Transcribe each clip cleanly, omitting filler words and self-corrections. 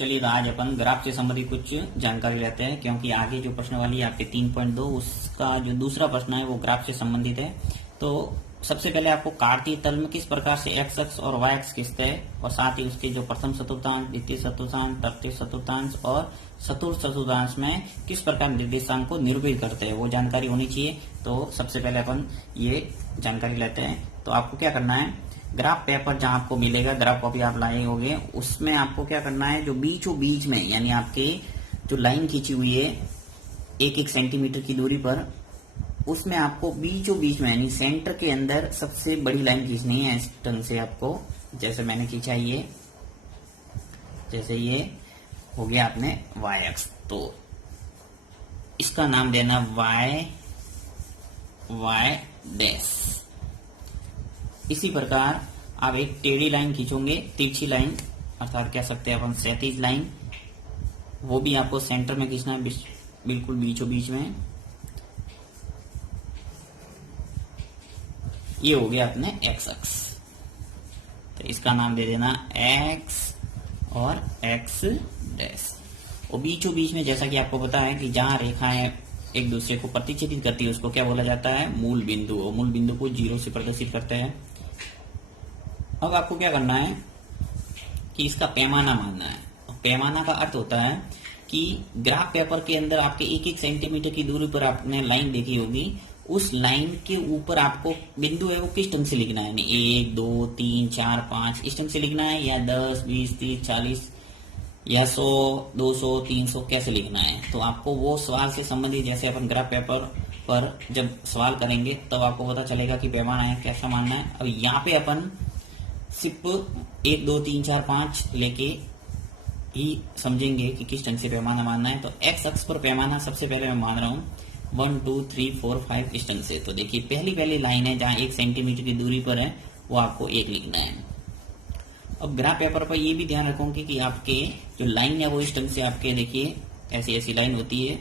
चलिए तो आज अपन ग्राफ से संबंधित कुछ जानकारी लेते हैं, क्योंकि आगे जो प्रश्न वाली है आपके 3.2 उसका जो दूसरा प्रश्न है वो ग्राफ से संबंधित है। तो सबसे पहले आपको कार्तीय तल में किस प्रकार से एक्स अक्ष और वाई अक्ष खींचते हैं और साथ ही उसके जो प्रथम चतुर्थांश, द्वितीय चतुर्थांश, तृतीय चतुर्थांश और चतुर्थ चतुर्थांश में किस प्रकार निर्देशांक को निरूपित करते हैं वो जानकारी होनी चाहिए। तो सबसे पहले अपन ये जानकारी लेते हैं। तो आपको क्या करना है, ग्राफ पेपर जहां आपको मिलेगा, ग्राफ कॉपी आप लाए होंगे, उसमें आपको क्या करना है, जो बीचों बीच में यानी आपके जो लाइन खींची हुई है 1-1 सेंटीमीटर की दूरी पर, उसमें आपको बीचों बीच में यानी सेंटर के अंदर सबसे बड़ी लाइन खींचनी है। इस ढंग से आपको, जैसे मैंने खींचा ये, जैसे ये हो गया आपने वाई अक्ष, तो इसका नाम देना वाई डैश। इसी प्रकार आप एक टेढ़ी लाइन खींचोगे, तिरछी लाइन अर्थात कह सकते हैं अपन क्षैतिज लाइन, वो भी आपको सेंटर में खींचना है, बिल्कुल बीचों बीच में। ये हो गया अपने एक्स अक्ष, तो इसका नाम दे देना एक्स और एक्स डैश। और बीचों बीच में जैसा कि आपको पता है कि जहां रेखाएं एक दूसरे को प्रतिच्छेदित करती है उसको क्या बोला जाता है, मूल बिंदु। और मूल बिंदु को 0 से प्रदर्शित करते हैं। अब आपको क्या करना है कि इसका पैमाना मानना है। पैमाना का अर्थ होता है कि ग्राफ पेपर के अंदर आपके 1-1 सेंटीमीटर की दूरी पर आपने लाइन देखी होगी, उस लाइन के ऊपर आपको बिंदु है वो किस ढंग से लिखना है, यानी 1, 2, 3, 4, 5 इस ढंग से लिखना है, या 10, 20, 30, 40 या 100, 200, 300 कैसे लिखना है। तो आपको वो सवाल से संबंधित, जैसे अपन ग्राफ पेपर पर जब सवाल करेंगे तब आपको पता चलेगा कि पैमाना है कैसा मानना है। अब यहाँ पे अपन सिर्फ 1, 2, 3, 4, 5 लेके ही समझेंगे कि किस ढंग से पैमाना मानना है। तो एक्स अक्ष पर पैमाना सबसे पहले मैं मान रहा हूँ 1, 2, 3, 4, 5 इस ढंग से। तो देखिए पहली लाइन है जहाँ 1 सेंटीमीटर की दूरी पर है, वो आपको 1 लिखना है। अब ग्राफ पेपर पर ये भी ध्यान रखोगे कि आपके जो लाइन है वो इस ढंग से आपके, देखिए ऐसी लाइन होती है,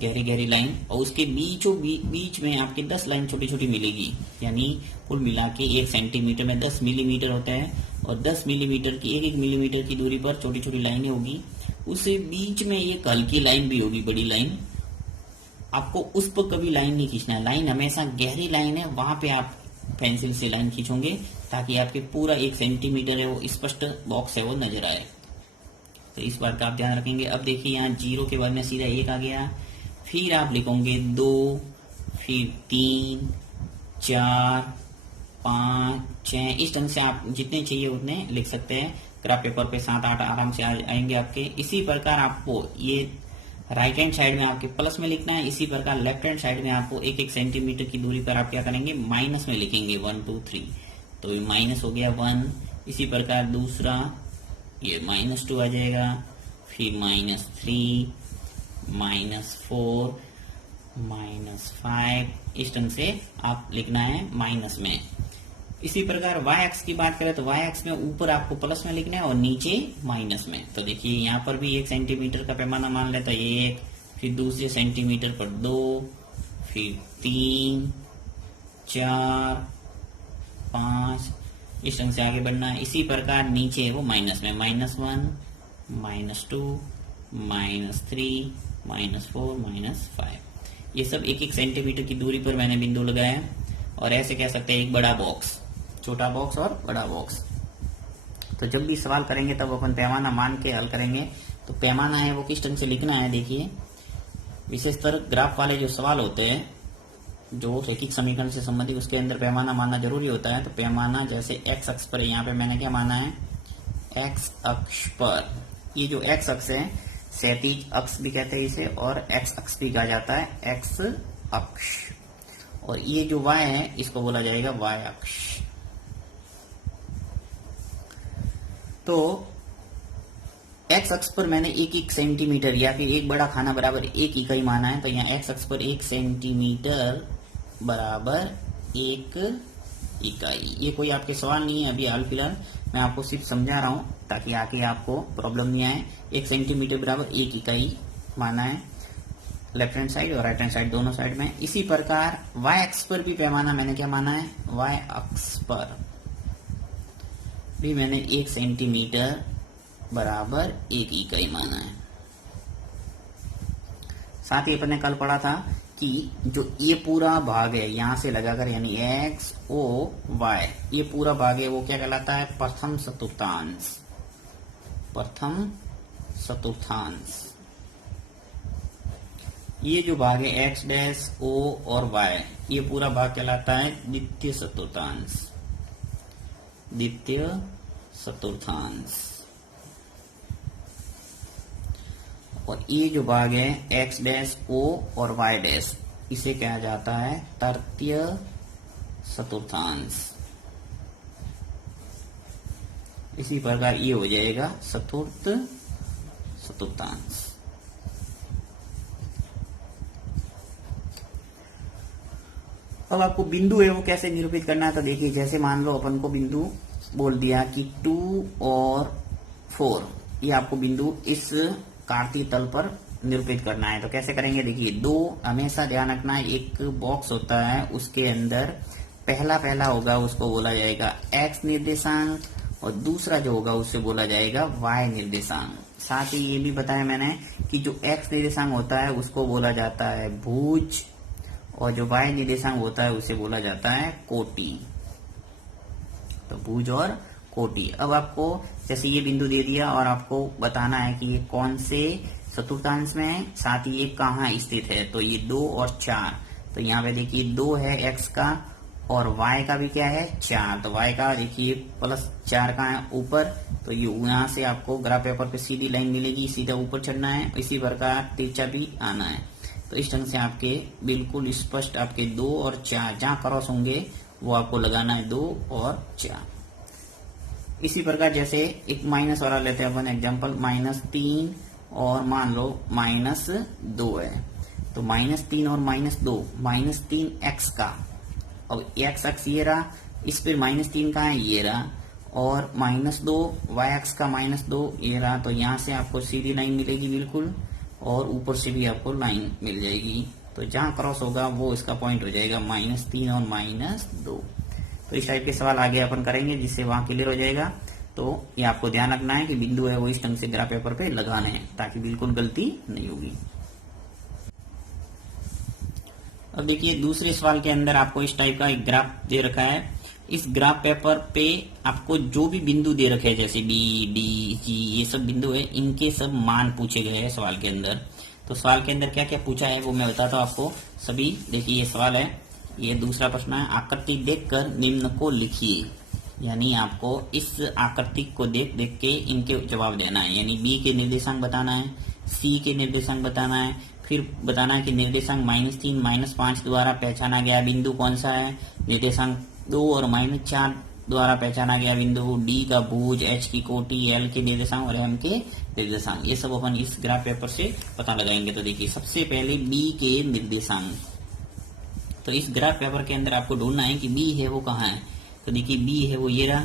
गहरी लाइन, और उसके बीच में आपके 10 लाइन छोटी छोटी मिलेगी, यानी कुल मिला के 1 सेंटीमीटर में 10 मिलीमीटर होता है। और 10 मिलीमीटर की 1-1 मिलीमीटर की दूरी पर छोटी छोटी लाइनें होगी। उससे बीच में एक हल्की लाइन भी होगी, बड़ी लाइन। आपको उस पर कभी लाइन नहीं खींचना है, लाइन हमेशा गहरी लाइन है, वहां पे आप पेंसिल से लाइन खींचोगे ताकि आपके पूरा 1 सेंटीमीटर है वो स्पष्ट बॉक्स है वो नजर आए। तो इस बात का आप ध्यान रखेंगे। अब देखिए यहाँ 0 के बाद में सीधा 1 आ गया, फिर आप लिखोगे 2, फिर 3, 4, 5, 6 इस ढंग से आप जितने चाहिए उतने लिख सकते हैं। ग्राफ पेपर पे 7-8 आराम से आएंगे आपके। इसी प्रकार आपको ये राइट हैंड साइड में आपके प्लस में लिखना है, इसी प्रकार लेफ्ट हैंड साइड में आपको 1-1 सेंटीमीटर की दूरी पर आप क्या करेंगे, माइनस में लिखेंगे 1, 2, 3। तो ये माइनस हो गया 1। इसी प्रकार दूसरा ये -2 आ जाएगा, फिर -3, -4, -5 इस ढंग से आप लिखना है माइनस में। इसी प्रकार y अक्ष की बात करें तो y अक्ष में ऊपर आपको प्लस में लिखना है और नीचे माइनस में। तो देखिए यहाँ पर भी 1 सेंटीमीटर का पैमाना मान लेता है 1, फिर दूसरे सेंटीमीटर पर 2, फिर 3, 4, 5 इस ढंग से आगे बढ़ना है। इसी प्रकार नीचे वो माइनस में -1, -2, -3, -4, -5 ये सब 1-1 सेंटीमीटर की दूरी पर मैंने बिंदु लगाया। और ऐसे कह सकते हैं एक बड़ा बॉक्स, छोटा बॉक्स और बड़ा बॉक्स। तो जब भी सवाल करेंगे तब अपन पैमाना मान के हल करेंगे। तो पैमाना है वो किस ढंग से लिखना है, देखिए विशेषतर ग्राफ वाले जो सवाल होते हैं जो रैखिक समीकरण से संबंधित, उसके अंदर पैमाना मानना जरूरी होता है। तो पैमाना जैसे एक्स अक्ष पर, यहाँ पे मैंने क्या माना है, एक्स अक्ष पर, ये जो एक्स अक्ष है क्षैतिज अक्ष भी कहते हैं इसे, और एक्स अक्ष भी कहा जाता है, एक्स अक्ष। और ये जो y है इसको बोला जाएगा y अक्ष। तो x अक्ष पर मैंने 1-1 सेंटीमीटर या फिर एक बड़ा खाना बराबर 1 इकाई माना है। तो यहाँ x अक्ष पर 1 सेंटीमीटर बराबर 1 इकाई। ये कोई आपके सवाल नहीं है अभी हाल फिलहाल, मैं आपको सिर्फ समझा रहा हूँ ताकि आगे आपको प्रॉब्लम नहीं आए। 1 सेंटीमीटर बराबर 1 इकाई माना है लेफ्ट हैंड साइड और राइट हैंड साइड दोनों साइड में। इसी प्रकार y अक्ष पर भी पैमाना मैंने क्या माना है, y अक्ष पर भी मैंने 1 सेंटीमीटर बराबर 1 इकाई माना है। साथ ही अपन ने कल पढ़ा था कि जो ये पूरा भाग है यहां से लगाकर यानी एक्स ओ वाई, ये पूरा भाग है वो क्या कहलाता है? प्रथम चतुर्थांश। प्रथम चतुर्थांश। ये जो भाग है एक्स डैश ओ और वाई, ये पूरा भाग कहलाता है द्वितीय चतुर्थांश। द्वितीय चतुर्थांश। और ये जो भाग है एक्स डैश ओ और वाई डैश, इसे कहा जाता है तृतीय चतुर्थांश। इसी प्रकार ये हो जाएगा चतुर्थ चतुर्थांश। अब आपको बिंदु है वो कैसे निरूपित करना है, तो देखिए जैसे मान लो अपन को बिंदु बोल दिया कि 2 और 4, ये आपको बिंदु इस कार्तीय तल पर निरूपित करना है। तो कैसे करेंगे? देखिए, 2 हमेशा ध्यान रखना है, एक बॉक्स होता है उसके अंदर पहला होगा उसको बोला जाएगा एक्स निर्देशांक, और दूसरा जो होगा उससे बोला जाएगा वाई निर्देशांक। साथ ही ये भी बताया मैंने कि जो एक्स निर्देशांक होता है उसको बोला जाता है भुज, और जो वाई निर्देशांक होता है उसे बोला जाता है कोटि। तो भुज और कोटि। अब आपको जैसे ये बिंदु दे दिया और आपको बताना है कि ये कौन से चतुर्थांश में है, साथ ही ये कहाँ स्थित है। तो ये 2 और 4, तो यहाँ पे देखिए 2 है एक्स का और वाई का भी क्या है 4, तो वाई का देखिए +4 का है ऊपर, तो ये यहाँ से आपको ग्राफ पेपर पे सीधी लाइन मिलेगी, सीधा ऊपर चढ़ना है, इसी प्रकार तिरछा भी आना है। तो इस ढंग से आपके बिल्कुल स्पष्ट आपके 2 और 4 जहाँ क्रॉस होंगे वो आपको लगाना है 2 और 4। इसी प्रकार जैसे एक माइनस वाला लेते हैं अपन एग्जांपल, -3 और मान लो -2 है, तो -3 और -2, -3 एक्स का, अब एक्स अक्ष ये रहा, इस पर -3 का है ये रहा, और -2 वाई अक्ष का -2 ये रहा, तो यहाँ से आपको सीधी लाइन मिलेगी बिल्कुल, और ऊपर से भी आपको लाइन मिल जाएगी। तो जहाँ क्रॉस होगा वो इसका पॉइंट हो जाएगा -3 और -2। तो इस टाइप के सवाल आगे अपन करेंगे जिससे वहां क्लियर हो जाएगा। तो ये आपको ध्यान रखना है कि बिंदु है वो इस ढंग से ग्राफ पेपर पे लगाने हैं ताकि बिल्कुल गलती नहीं होगी। अब देखिए दूसरे सवाल के अंदर आपको इस टाइप का एक ग्राफ दे रखा है। इस ग्राफ पेपर पे आपको जो भी बिंदु दे रखे हैं जैसे बी डी जी ये सब बिंदु है, इनके सब मान पूछे गए हैं सवाल के अंदर। तो सवाल के अंदर क्या क्या पूछा है वो मैं बताता हूँ आपको सभी। देखिए ये सवाल है, ये दूसरा प्रश्न है, आकृति देखकर निम्न को लिखिए। यानी आपको इस आकृति को देख के इनके जवाब देना है। यानी बी के निर्देशांक बताना है, सी के निर्देशांक बताना है, फिर बताना है कि निर्देशांक -3 -5 द्वारा पहचाना गया बिंदु कौन सा है, निर्देशांक 2 और -4 द्वारा पहचाना गया बिंदु, डी का भुज, एच की कोटि, एल के निर्देशांक और एम के निर्देशांक। ये सब अपन इस ग्राफ पेपर से पता लगाएंगे। तो देखिए सबसे पहले बी के निर्देशांक, तो इस ग्राफ पेपर के अंदर आपको ढूंढना है कि बी है वो कहाँ है। तो देखिए बी है वो ये रहा।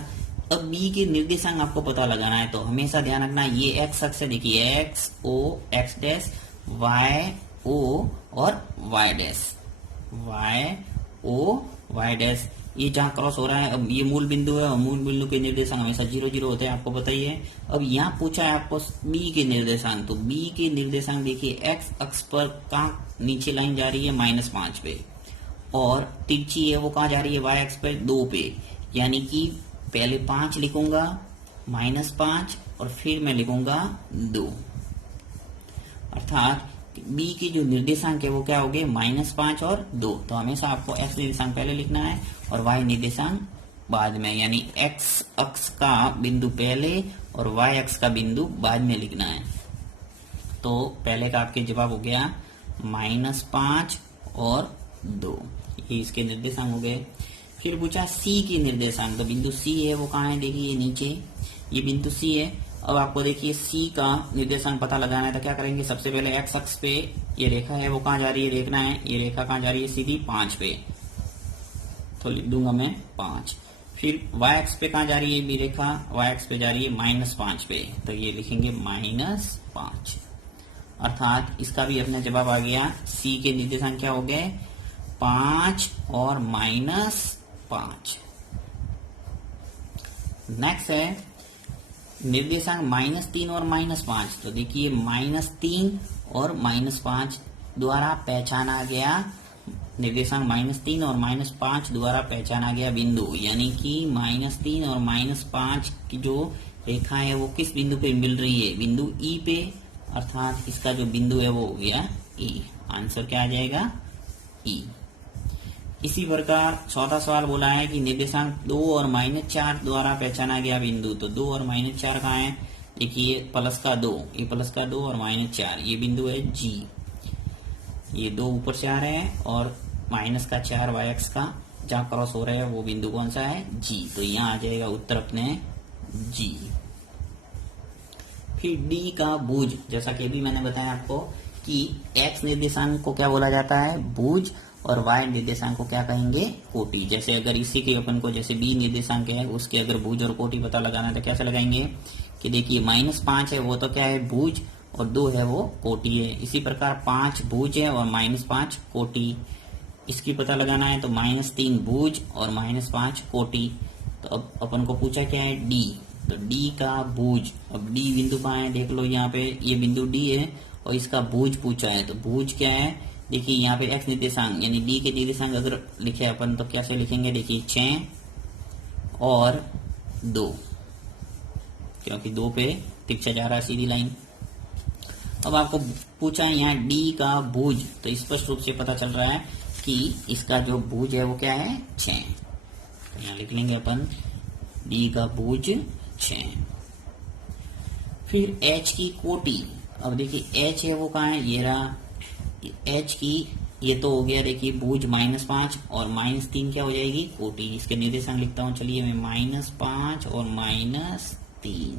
अब बी के निर्देशांक आपको पता लगाना है, तो हमेशा ध्यान रखना ये एक्स अक्ष है, देखिए X O X dash, Y O और Y dash, Y O Y dash, ये जहाँ क्रॉस हो रहा है। अब ये मूल बिंदु है और मूल बिंदु के निर्देशांक हमेशा 0 0 होते हैं, आपको पता ही है। अब यहाँ पूछा है आपको बी के निर्देशांक, तो बी के निर्देशांक देखिए एक्स अक्ष पर कहाँ नीचे लाइन जा रही है -5 पे, और तिरछी है वो कहाँ जा रही है वाई एक्स पे 2 पे। यानी कि पहले 5 लिखूंगा -5 और फिर मैं लिखूंगा 2, अर्थात बी के जो निर्देशांक है वो क्या हो गए -5 और 2। तो हमेशा आपको एक्स निर्देशांक पहले लिखना है और वाई निर्देशांक बाद में, यानी एक्स अक्ष का बिंदु पहले और वाई अक्ष का बिंदु बाद में लिखना है। तो पहले का आपके जवाब हो गया -5 और 2, ये इसके निर्देशांक हो गए। फिर पूछा सी की निर्देशांक, तो बिंदु सी है वो कहाँ है, देखिए ये नीचे ये बिंदु सी है। अब आपको देखिए सी का निर्देशांक पता लगाना है, तो क्या करेंगे, सबसे पहले एक्स अक्ष पे ये रेखा है वो कहाँ जा रही है देखना है, ये रेखा कहाँ जा रही है सीधी 5 पे, तो लिख दूंगा मैं 5। फिर वाई एक्स पे कहाँ जा रही है भी रेखा, वाई एक्स पे जा रही है -5 पे, तो ये लिखेंगे -5, अर्थात इसका भी अपना जवाब आ गया। सी के निर्देशांक क्या हो गए 5 और -5। नेक्स्ट है निर्देशांक -3 और -5, तो देखिए -3 और -5 द्वारा पहचाना गया निर्देशांक -3 और -5 द्वारा पहचाना गया बिंदु, यानी कि -3 और -5 की जो रेखा है वो किस बिंदु पे मिल रही है, बिंदु ई पे, अर्थात इसका जो बिंदु है वो हो गया ई। आंसर क्या आ जाएगा, ई। इसी प्रकार चौथा सवाल बोला है कि निर्देशांक 2 और -4 द्वारा पहचाना गया बिंदु, तो 2 और -4 कहाँ है, देखिए प्लस का 2, ये प्लस का 2 और -4, ये बिंदु है जी। ये 2 ऊपर से आ रहे हैं और माइनस का 4 वाई एक्स का जहाँ क्रॉस हो रहा है वो बिंदु कौन सा है, जी। तो यहाँ आ जाएगा उत्तर अपने जी। फिर डी का भुज, जैसा कि अभी मैंने बताया आपको कि एक्स निर्देशांक को क्या बोला जाता है, भुज, और वाई निर्देशांक को क्या कहेंगे, कोटि। जैसे अगर इसी के अपन को जैसे बी निर्देशांक है उसके अगर भुज और कोटि पता लगाना है तो कैसे लगाएंगे कि देखिए -5 है वो तो क्या है, भुज, और 2 है वो कोटि है। इसी प्रकार 5 भुज है और -5 कोटि, इसकी पता लगाना है तो -3 भुज और -5 कोटि। तो अब अपन को पूछा क्या है, डी, तो डी का भुज, अब डी बिंदु कहाँ है देख लो, यहाँ पे ये बिंदु डी है और इसका भुज पूछा है, तो भुज क्या है, देखिए यहाँ पे एक्स निर्देशांक यानी डी के निर्देशांक अगर लिखे अपन तो कैसे लिखेंगे, देखिए 6 और 2, क्योंकि 2 पे तिरछा जा रहा है सीधी लाइन। अब आपको पूछा है यहाँ डी का भुज, तो स्पष्ट रूप से पता चल रहा है कि इसका जो भुज है वो क्या है, 6। तो यहाँ लिख लेंगे अपन डी का भुज 6। फिर एच की कोटि, अब देखिए एच है वो कहाँ है, ये रहा एच की, ये तो हो गया देखिए भुज -5 और -3 क्या हो जाएगी, कोटि। इसके निर्देशांक लिखता हूँ, चलिए मैं -5 और -3।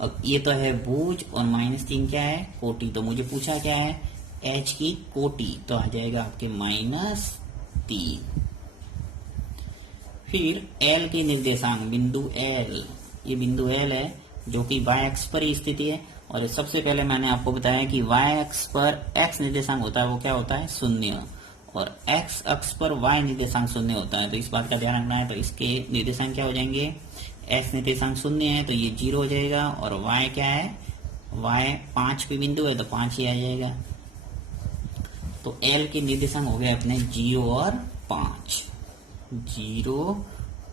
अब ये तो है भुज और -3 क्या है, कोटि। तो मुझे पूछा क्या है, एच की कोटि, तो आ जाएगा आपके -3। फिर एल के निर्देशांक, बिंदु एल, ये बिंदु एल है जो कि वाई एक्स पर स्थित है, और सबसे पहले मैंने आपको बताया कि वाई एक्स पर एक्स निर्देशांक होता है वो क्या होता है, 0, और एक्स अक्ष पर वाई निर्देशांक 0 होता है। तो इस बात का ध्यान रखना है। तो इसके निर्देशांक क्या हो जाएंगे, एक्स निर्देशांक 0 है तो ये 0 हो जाएगा, और वाई क्या है, वाई 5 पे बिंदु है तो 5 ही आ जाएगा। तो एल के निर्देशांक हो गए अपने 0 और 5, 0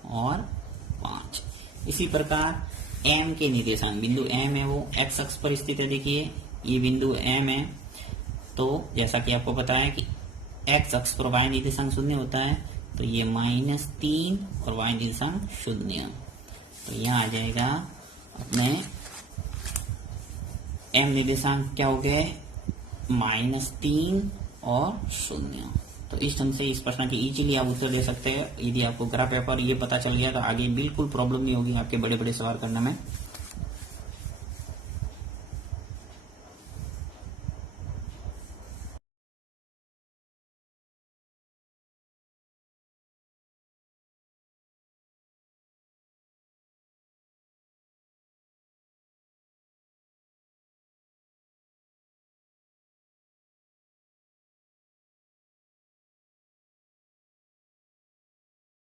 और 5। इसी प्रकार एम के निर्देशांक, बिंदु एम है वो एक्स अक्ष पर स्थित है, देखिए ये बिंदु एम है, तो जैसा कि आपको पता है कि एक्स अक्ष पर वाई निर्देशांक 0 होता है, तो ये -3 और वाई निर्देशांक 0, तो यहाँ आ जाएगा अपने एम निर्देशांक क्या हो गए, -3 और 0। तो इस ढंग से इस प्रश्न की इजीली आप उत्तर दे सकते हैं। यदि आपको ग्राफ पेपर ये पता चल गया तो आगे बिल्कुल प्रॉब्लम नहीं होगी आपके बड़े बड़े सवाल करने में।